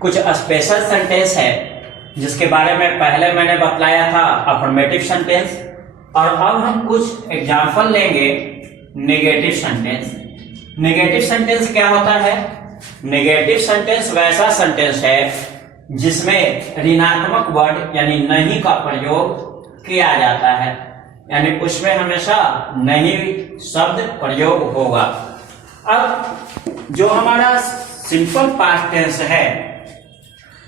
कुछ special sentence है जिसके बारे में पहले मैंने बतलाया था अफर्मेटिव सेंटेंस, और अब हम कुछ एग्जाम्पल लेंगे नेगेटिव सेंटेंस। नेगेटिव सेंटेंस क्या होता है? नेगेटिव सेंटेंस वैसा सेंटेंस है जिसमें ऋणात्मक वर्ड यानी नहीं का प्रयोग किया जाता है, यानी उसमें हमेशा नहीं शब्द प्रयोग होगा। अब जो हमारा सिंपल पास्ट टेंस है,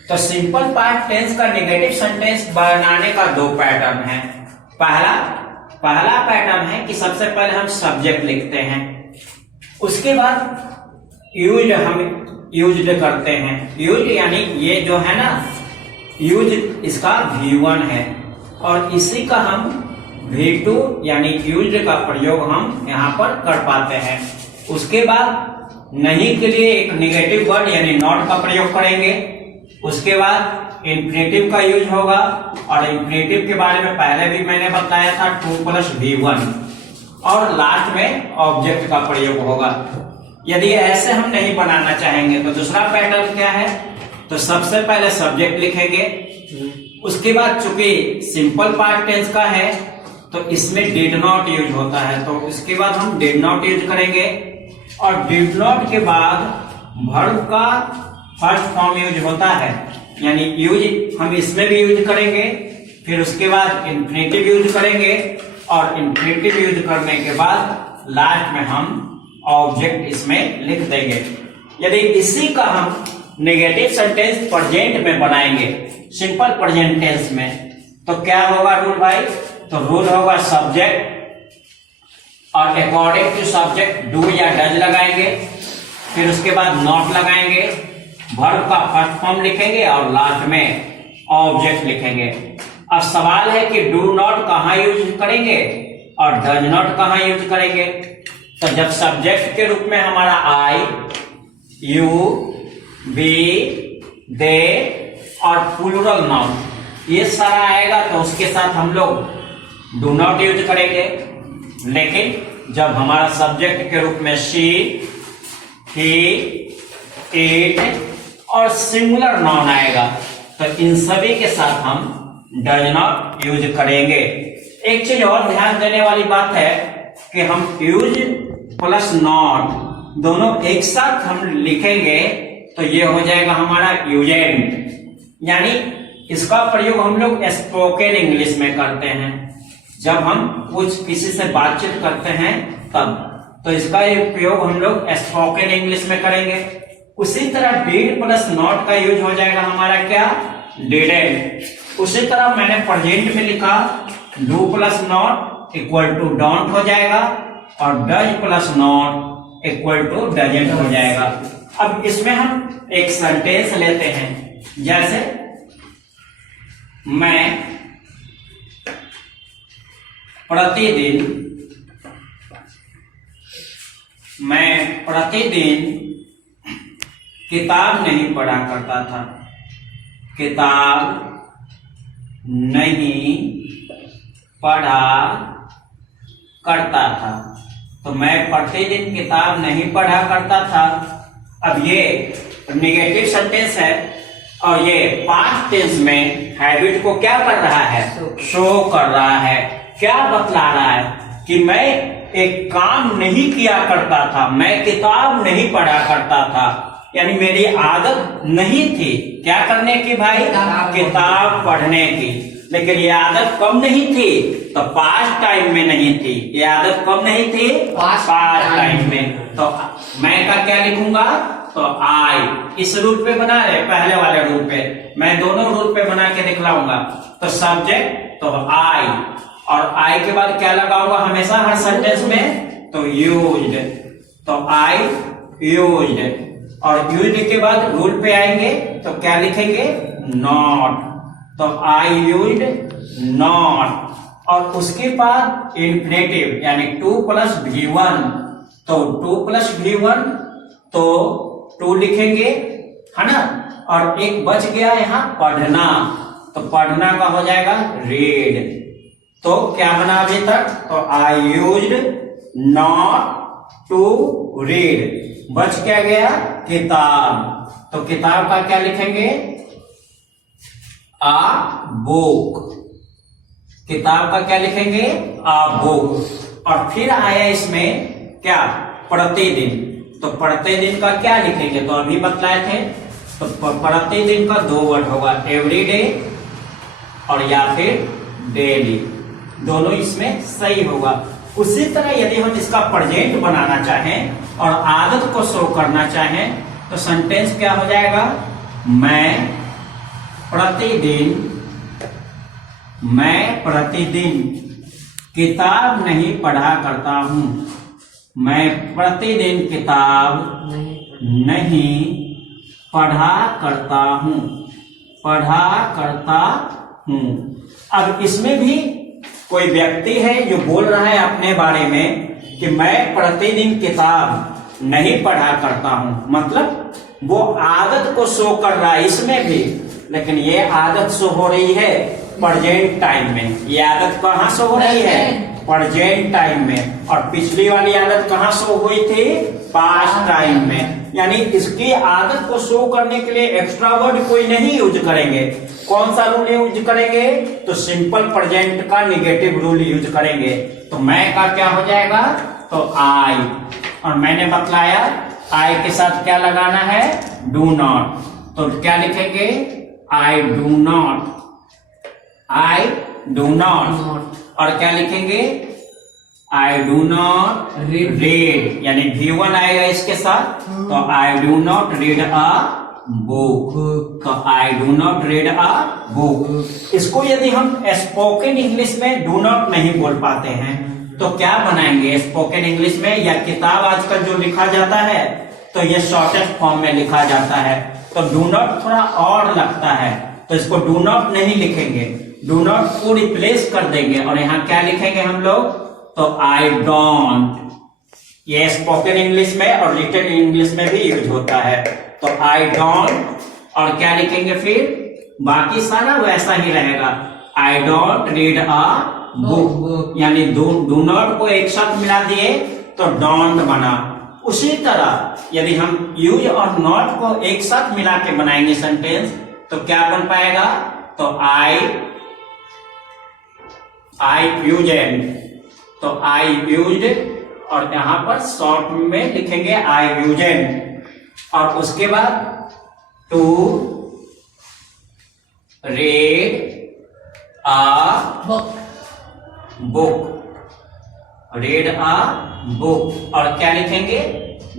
तो सिंपल पास्ट टेंस का नेगेटिव सेंटेंस बनाने का दो पैटर्न है। पहला पैटर्न है कि सबसे पहले हम सब्जेक्ट लिखते हैं, उसके बाद यूज्ड करते हैं। यूज यानी ये जो है ना, यूज इसका V1 है और इसी का हम V2 यानी यूज्ड का प्रयोग हम यहाँ पर कर पाते हैं। उसके बाद नहीं के लिए एक नेगेटिव वर्ड यानी नॉट का प्रयोग करेंगे। उसके बाद इंफिनिटिव का यूज होगा, और इंफिनिटिव के बारे में पहले भी मैंने बताया था 2 + V1, और लास्ट में ऑब्जेक्ट का प्रयोग होगा। यदि ऐसे हम नहीं बनाना चाहेंगे तो दूसरा पैटर्न क्या है? तो सबसे पहले सब्जेक्ट लिखेंगे, उसके बाद चूंकि सिंपल पास्ट टेंस का है तो इसमें डिड नॉट यूज होता है, तो इसके बाद हम डिड नॉट यूज करेंगे, और डिड नॉट के बाद वर्ब का फर्स्ट फॉर्म यूज होता है, यानी यूज हम इसमें भी यूज करेंगे। फिर उसके बाद इंफिनिटिव यूज करेंगे, और इंफिनिटिव यूज करने के बाद लास्ट में हम ऑब्जेक्ट इसमें लिख देंगे। यदि इसी का हम नेगेटिव सेंटेंस प्रेजेंट में बनाएंगे, सिंपल प्रेजेंट टेंस में, तो क्या होगा रूल भाई? तो रूल होगा सब्जेक्ट और अकॉर्डिंग टू सब्जेक्ट डू या डज लगाएंगे, फिर उसके बाद नॉट लगाएंगे, वर्ब का फर्स्ट फॉर्म लिखेंगे और लास्ट में ऑब्जेक्ट लिखेंगे। अब सवाल है कि डू नॉट कहाँ यूज करेंगे और डज नॉट कहाँ यूज करेंगे? तो जब सब्जेक्ट के रूप में हमारा आई, यू, वी, दे और प्लूरल नाउन ये सारा आएगा तो उसके साथ हम लोग डू नॉट यूज करेंगे। लेकिन जब हमारा सब्जेक्ट के रूप में शी, ही, इट और सिंगुलर नाउन आएगा तो इन सभी के साथ हम डज नॉट यूज करेंगे। एक चीज और ध्यान देने वाली बात है कि हम यूज प्लस नॉट दोनों एक साथ हम लिखेंगे तो ये हो जाएगा हमारा यूजेंट, यानी इसका प्रयोग हम लोग स्पोकन इंग्लिश में करते हैं। जब हम कुछ किसी से बातचीत करते हैं तब, तो इसका प्रयोग हम लोग स्पोकन इंग्लिश में करेंगे। उसी तरह डिड प्लस नॉट का यूज हो जाएगा हमारा क्या? डिडेंट। उसी तरह मैंने प्रेजेंट में लिखा do plus not equal to don't हो जाएगा, और does plus not equal to doesn't हो जाएगा। अब इसमें हम एक सेंटेंस लेते हैं, जैसे मैं प्रतिदिन किताब नहीं पढ़ा करता था। किताब नहीं पढ़ा करता था, तो मैं प्रतिदिन किताब नहीं पढ़ा करता था। अब ये नेगेटिव सेंटेंस है और ये पास्ट टेंस में हैबिट को क्या कर रहा है? शो कर रहा है। क्या बतला रहा है? कि मैं एक काम नहीं किया करता था, मैं किताब नहीं पढ़ा करता था, यानी मेरी आदत नहीं थी क्या करने की भाई? किताब पढ़ने की। लेकिन ये आदत कब नहीं थी? तो पास्ट टाइम में नहीं थी। ये आदत कब नहीं थी? पास्ट टाइम में। तो मैं का क्या लिखूंगा? तो आई इस रूप पे बना रहे, पहले वाले रूप पे। मैं दोनों रूप पे बना के दिखलाऊंगा। तो सब्जेक्ट तो आई, और आई के बाद क्या लगाऊंगा हमेशा हर सेंटेंस में? तो यूज्ड। तो आई यूज्ड, और यूज्ड के बाद रूल पे आएंगे तो क्या लिखेंगे? नॉट। तो आई यूज्ड नॉट, और उसके बाद इंफिनिटिव यानी 2 + V1, तो 2 + V1 तो 2 लिखेंगे, है ना। और एक बच गया यहाँ पढ़ना, तो पढ़ना का हो जाएगा रीड। तो क्या बना अभी तक? तो I used not to read, बच क्या गया किताब, तो किताब का क्या लिखेंगे आ बुक, किताब का क्या लिखेंगे आ बुक। और फिर आया इसमें क्या प्रतिदिन, तो प्रतिदिन का क्या लिखेंगे, तो अभी बतलाए थे, तो प्रतिदिन का दो वर्ड होगा एवरीडे और या फिर डेली, दोनों इसमें सही होगा। उसी तरह यदि हम इसका प्रेजेंट बनाना चाहें और आदत को शो करना चाहें तो सेंटेंस क्या हो जाएगा, मैं प्रतिदिन किताब नहीं पढ़ा करता हूं, मैं प्रतिदिन किताब नहीं पढ़ा करता हूं। अब इसमें भी कोई व्यक्ति है जो बोल रहा है अपने बारे में कि मैं प्रतिदिन किताब नहीं पढ़ा करता हूं, मतलब वो आदत को शो कर रहा है इसमें भी, लेकिन ये आदत शो हो रही है प्रेजेंट टाइम में। ये आदत कहाँ शो हो रही है प्रेजेंट टाइम में, और पिछली वाली आदत कहाँ शो हुई थी पास्ट टाइम में। यानी इसकी आदत को शो करने के लिए एक्स्ट्रा वर्ड कोई नहीं यूज करेंगे। कौन सा रूल यूज करेंगे, तो सिंपल प्रेजेंट का निगेटिव रूल यूज करेंगे। तो मैं का क्या हो जाएगा, तो आई, और मैंने बतलाया आई के साथ क्या लगाना है डू नॉट, तो क्या लिखेंगे आई do not, I do not, और क्या लिखेंगे आई डू नॉट रीड, यानी V1 आएगा इसके साथ, तो I do not read a book, तो I do not read a book. इसको यदि हम स्पोकन इंग्लिश में डू नॉट नहीं बोल पाते हैं तो क्या बनाएंगे स्पोकन इंग्लिश में, या किताब आजकल जो लिखा जाता है तो ये शॉर्टेस्ट फॉर्म में लिखा जाता है, तो डू नॉट थोड़ा और लगता है, तो इसको डू नॉट नहीं लिखेंगे, डू नॉट को रिप्लेस कर देंगे, और यहाँ क्या लिखेंगे हम लोग, तो आई डोंट। ये स्पोकन इंग्लिश में और रिटन इंग्लिश में भी यूज होता है, तो आई डोंट, और क्या लिखेंगे फिर बाकी सारा वैसा ही रहेगा, I don't read a book, यानी डू नॉट को एक साथ मिला दिए तो डोंट बना। उसी तरह यदि हम यूज और नॉट को एक साथ मिला के बनाएंगे सेंटेंस तो क्या बन पाएगा, तो आई यूज्ड, तो आई यूज्ड, और यहां पर शॉर्ट में लिखेंगे आई यूज्ड, और उसके बाद to read a book, read a book, और क्या लिखेंगे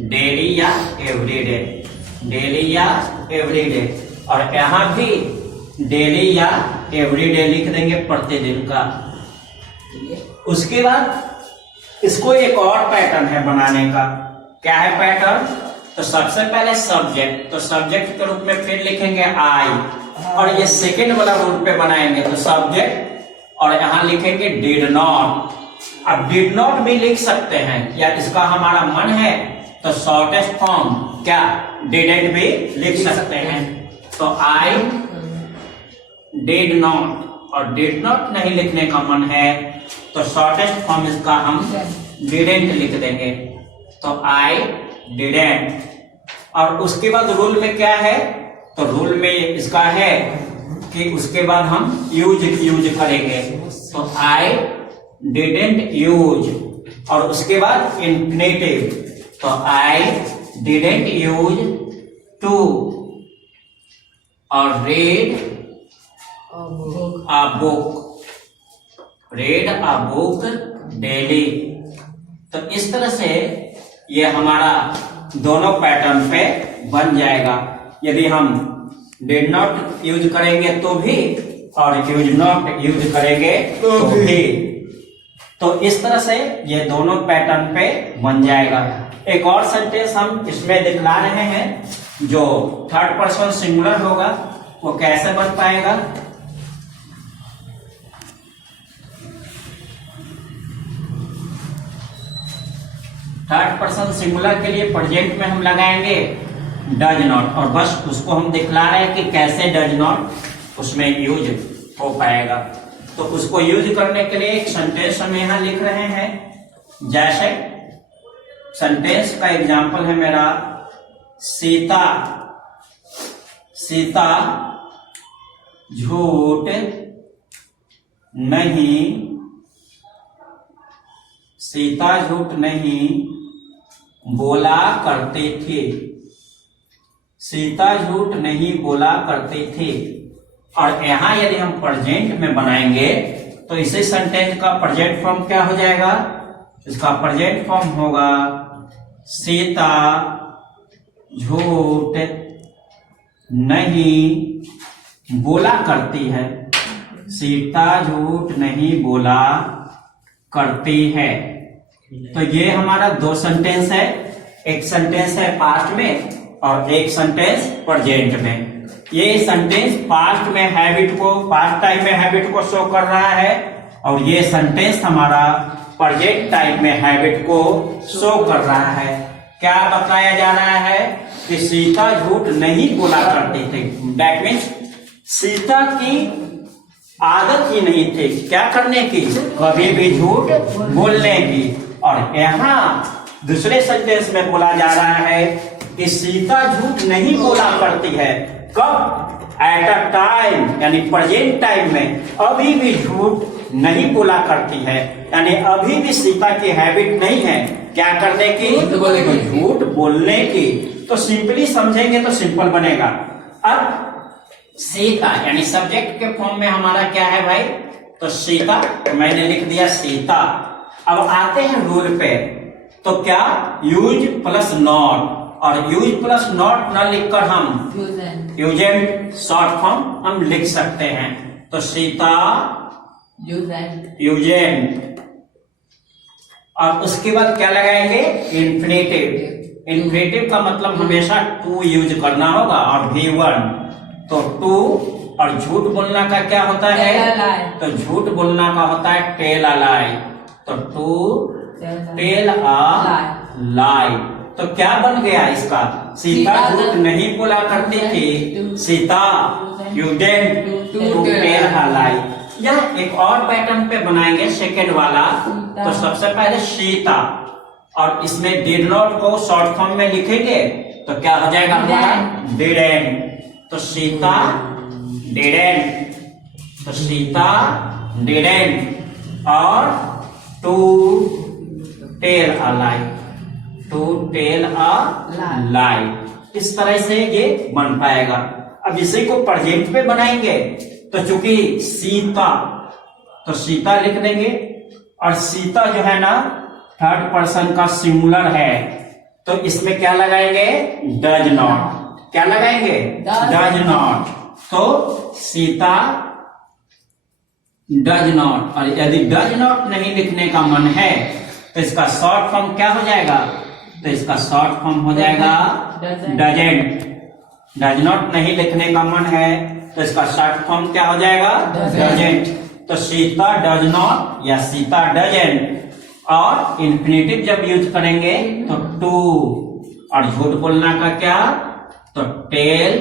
डेली या एवरीडे, डेली या एवरीडे, और यहां भी डेली या एवरीडे लिख देंगे प्रतिदिन का। उसके बाद इसको एक और पैटर्न है बनाने का, क्या है पैटर्न, तो सबसे पहले सब्जेक्ट, तो सब्जेक्ट के रूप में फिर लिखेंगे आई, और ये सेकेंड वाला रूल पे बनाएंगे, तो सब्जेक्ट और यहां लिखेंगे डिड नॉट। अब डिड नॉट भी लिख सकते हैं, या इसका हमारा मन है तो शॉर्टेस्ट फॉर्म क्या डिडेंट भी लिख सकते हैं, तो आई डिड नॉट, और डिड नॉट नहीं लिखने का मन है तो शॉर्टेस्ट फॉर्म इसका हम डिडेंट लिख देंगे, तो आई डिडेंट। और उसके बाद रूल में क्या है, तो रूल में इसका है कि उसके बाद हम यूज करेंगे, तो आई डिडेंट यूज, और उसके बाद इंफिनिटिव, तो आई डिडेंट यूज टू, और read a book, read a book daily. तो इस तरह से ये हमारा दोनों पैटर्न पे बन जाएगा। यदि हम डिड नॉट यूज करेंगे तो भी, और यूज नॉट यूज करेंगे तो भी, तो इस तरह से ये दोनों पैटर्न पे बन जाएगा। एक और सेंटेंस हम इसमें दिखला रहे हैं जो थर्ड पर्सन सिंगुलर होगा, वो कैसे बन पाएगा, थर्ड पर्सन सिंगुलर के लिए प्रेजेंट में हम लगाएंगे डज नॉट, और बस उसको हम दिखला रहे हैं कि कैसे डज नॉट उसमें यूज हो पाएगा। तो उसको यूज करने के लिए एक सेंटेंस हम यहां लिख रहे हैं, जैसे सेंटेंस का एग्जाम्पल है मेरा सीता सीता झूठ नहीं सीता झूठ नहीं बोला करते थे। सीता झूठ नहीं बोला करते थे। और यहां यदि हम प्रेजेंट में बनाएंगे तो इसे सेंटेंस का प्रेजेंट फॉर्म क्या हो जाएगा? इसका प्रेजेंट फॉर्म होगा सीता झूठ नहीं बोला करती है। सीता झूठ नहीं बोला करती है। तो ये हमारा दो सेंटेंस है, एक सेंटेंस है पास्ट में और एक सेंटेंस प्रेजेंट में। ये सेंटेंस पास्ट में हैबिट को, पास्ट टाइम में हैबिट को शो कर रहा है और ये सेंटेंस हमारा प्रेजेंट टाइम में हैबिट को शो कर रहा है। क्या बताया जा रहा है कि सीता झूठ नहीं बोला करती थी। दैट मीन्स सीता की आदत ही नहीं थी क्या करने की, कभी भी झूठ बोलने की। और यहाँ दूसरे सेंटेंस में बोला जा रहा है कि सीता झूठ नहीं बोला करती है। कब? एट अ टाइम, यानी प्रेजेंट टाइम में अभी भी झूठ नहीं बोला करती है। यानी अभी भी सीता की हैबिट नहीं है क्या करने की, झूठ बोलने की। तो सिंपली समझेंगे तो सिंपल बनेगा। अब सीता यानी सब्जेक्ट के फॉर्म में हमारा क्या है भाई, तो सीता, मैंने लिख दिया सीता। अब आते हैं रूल पे, तो क्या यूज प्लस नॉट, और यूज प्लस नॉट न लिखकर हम यूजेंट शॉर्ट फॉर्म हम लिख सकते हैं। तो सीता यूजेंट, और उसके बाद क्या लगाएंगे, इन्फिनेटिव। इन्फिनेटिव का मतलब हमेशा टू यूज करना होगा और V1। तो टू, और झूठ बोलना का क्या होता है, तो झूठ बोलना का होता है टेल अ लाई। तो टू टेल अ लाई। तो क्या बन गया इसका, सीता झूठ नहीं बोला करती थी, सीता यूजेंट टू टेल अ लाई। या एक और पैटर्न पे बनाएंगे सेकेंड वाला। तो सबसे पहले सीता, और इसमें डिड नॉट को शॉर्ट फॉर्म में लिखेंगे तो क्या हो जाएगा हमारा, डिडंट। तो सीता डिडंट, तो सीता डिडंट, और to tell a lie, to tell a lie. इस तरह से ये बन पाएगा। अब इसी को प्रेजेंट पे बनाएंगे तो चूंकि सीता, तो सीता लिख देंगे, और सीता जो है ना थर्ड पर्सन का सिंगुलर है, तो इसमें क्या लगाएंगे, डज नॉट। क्या लगाएंगे, डज नॉट। तो सीता डज नॉट, और यदि डज नॉट नहीं लिखने का मन है तो इसका शॉर्ट फॉर्म क्या हो जाएगा, तो इसका शॉर्ट फॉर्म हो जाएगा डजेंट। डज नॉट नहीं लिखने का मन है तो इसका शॉर्ट फॉर्म क्या हो जाएगा, डजेंट। तो सीता डज नॉट या सीता डजेंट। और इन्फिनेटिव जब यूज करेंगे तो टू, और झूठ बोलना का क्या, तो टेल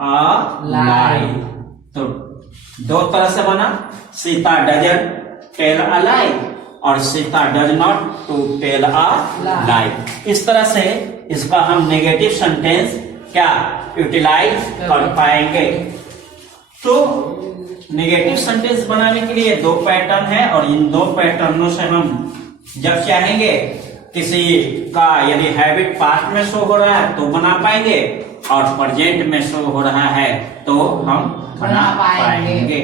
अ लाई। तो दो तरह से बना, Sita doesn't tell a lie, और Sita does not to tell a lie. इस तरह से इसका हम नेगेटिव सेंटेंस क्या यूटिलाइज कर पाएंगे। तो नेगेटिव सेंटेंस बनाने के लिए दो पैटर्न है, और इन दो पैटर्नों से हम जब चाहेंगे किसी का यदि हैबिट पास्ट में शो हो रहा है तो बना पाएंगे, और प्रेजेंट में शो हो रहा है तो हम बना पाएंगे।